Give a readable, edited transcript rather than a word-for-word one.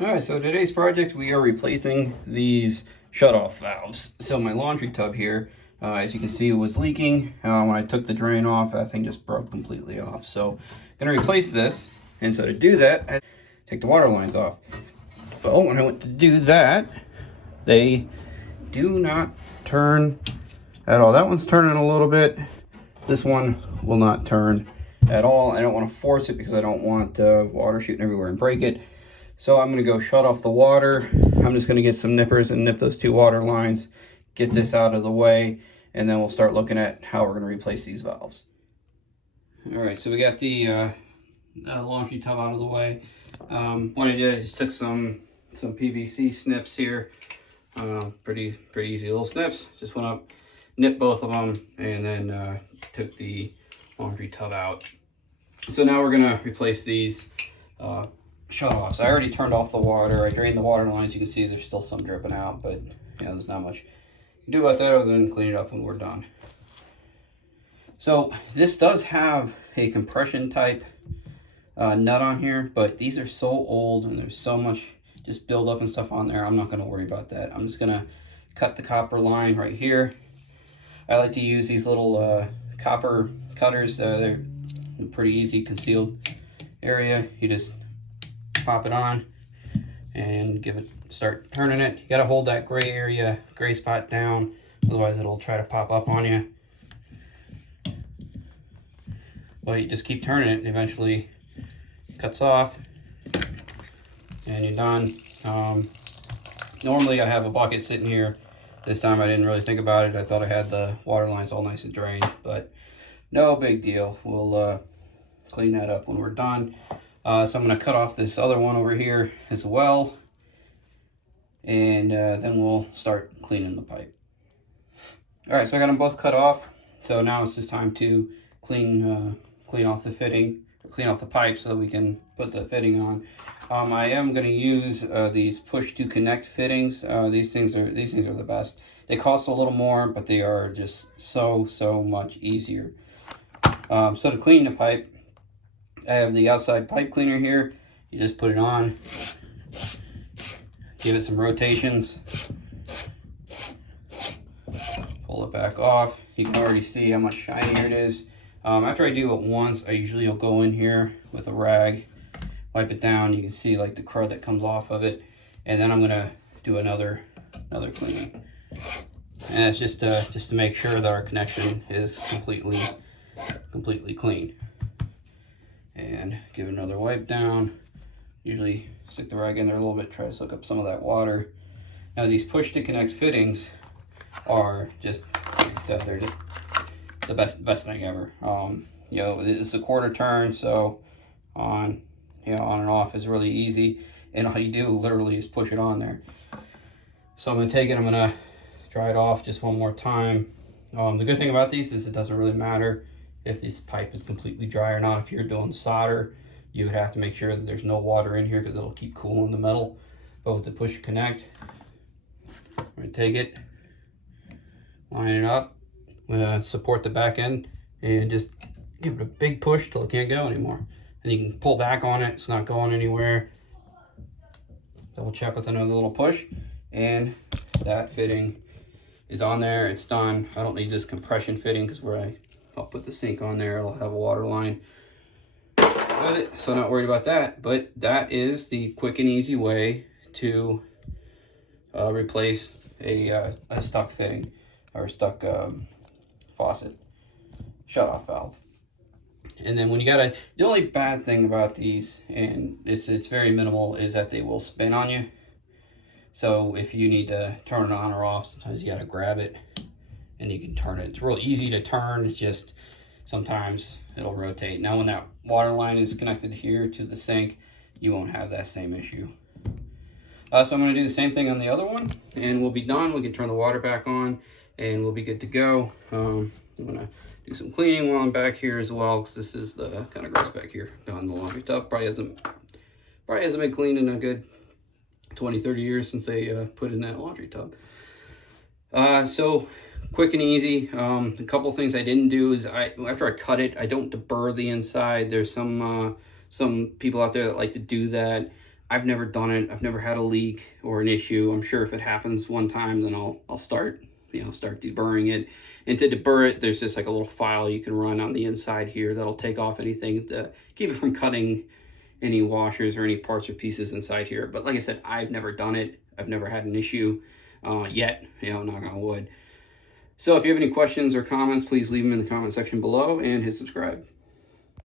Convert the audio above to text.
Alright, so today's project we are replacing these shutoff valves. So my laundry tub here, as you can see, was leaking. When I took the drain off, that thing just broke completely off. So I'm going to replace this, and so to do that, I take the water lines off. But when I went to do that, they do not turn at all. That one's turning a little bit. This one will not turn at all. I don't want to force it because I don't want water shooting everywhere and break it. So I'm going to go shut off the water. I'm just going to get some nippers and nip those two water lines, get this out of the way, and then we'll start looking at how we're going to replace these valves. All right, so we got the laundry tub out of the way. What I did, I just took some PVC snips here. Pretty easy little snips. Just went up, nipped both of them, and then took the laundry tub out. So now we're going to replace these shut-offs. I already turned off the water. I drained the water lines. You can see there's still some dripping out, but you know, there's not much you can do about that other than clean it up when we're done. So this does have a compression type nut on here, but these are so old and there's so much just buildup and stuff on there. I'm not going to worry about that. I'm just going to cut the copper line right here. I like to use these little copper cutters. They're pretty easy concealed area. You just pop it on and start turning it. You got to hold that gray spot down, otherwise it'll try to pop up on you. Well, you just keep turning it and eventually it cuts off and you're done. Normally I have a bucket sitting here. This time I didn't really think about it. I thought I had the water lines all nice and drained, but no big deal. We'll clean that up when we're done. So I'm going to cut off this other one over here as well, and then we'll start cleaning the pipe. All right, so I got them both cut off. So now it's just time to clean off the fitting, or clean off the pipe so that we can put the fitting on. I am going to use these push to connect fittings. These things are the best. They cost a little more, but they are just so much easier. So to clean the pipe, I have the outside pipe cleaner here. You just put it on, give it some rotations, pull it back off. You can already see how much shinier it is. After I do it once, I usually will go in here with a rag, wipe it down. You can see like the crud that comes off of it, and then I'm gonna do another cleaning. And it's just to make sure that our connection is completely clean. And give it another wipe down. Usually stick the rag in there a little bit, try to soak up some of that water. Now these push to connect fittings are just, like I said, they're just the best thing ever. You know, it's a quarter turn, so on and off is really easy. And all you do literally is push it on there. So I'm gonna take it, I'm gonna dry it off just one more time. The good thing about these is it doesn't really matter if this pipe is completely dry or not. If you're doing solder, you would have to make sure that there's no water in here because it'll keep cooling the metal. But with the push connect, I'm gonna take it, line it up, support the back end, and just give it a big push till it can't go anymore. And you can pull back on it, it's not going anywhere. Double check with another little push, and that fitting is on there, it's done. I don't need this compression fitting because I'll put the sink on there, it'll have a water line with it, so not worried about that. But that is the quick and easy way to replace a stuck fitting or stuck faucet shut-off valve. And then when the only bad thing about these, and it's very minimal, is that they will spin on you. So if you need to turn it on or off, sometimes you gotta grab it and you can turn it. It's real easy to turn, it's just sometimes it'll rotate. Now when that water line is connected here to the sink, you won't have that same issue. So I'm gonna do the same thing on the other one and we'll be done. We can turn the water back on and we'll be good to go. I'm gonna do some cleaning while I'm back here as well, because this is the kind of gross back here behind the laundry tub. Probably hasn't been cleaned in a good 20-30 years since they put in that laundry tub. So quick and easy. A couple things I didn't do is after I cut it, I don't deburr the inside. There's some people out there that like to do that. I've never done it. I've never had a leak or an issue. I'm sure if it happens one time, then I'll start, start deburring it. And to deburr it, there's just like a little file you can run on the inside here that'll take off anything to keep it from cutting any washers or any parts or pieces inside here. But like I said, I've never done it. I've never had an issue yet, knock on wood. So if you have any questions or comments, please leave them in the comment section below and hit subscribe.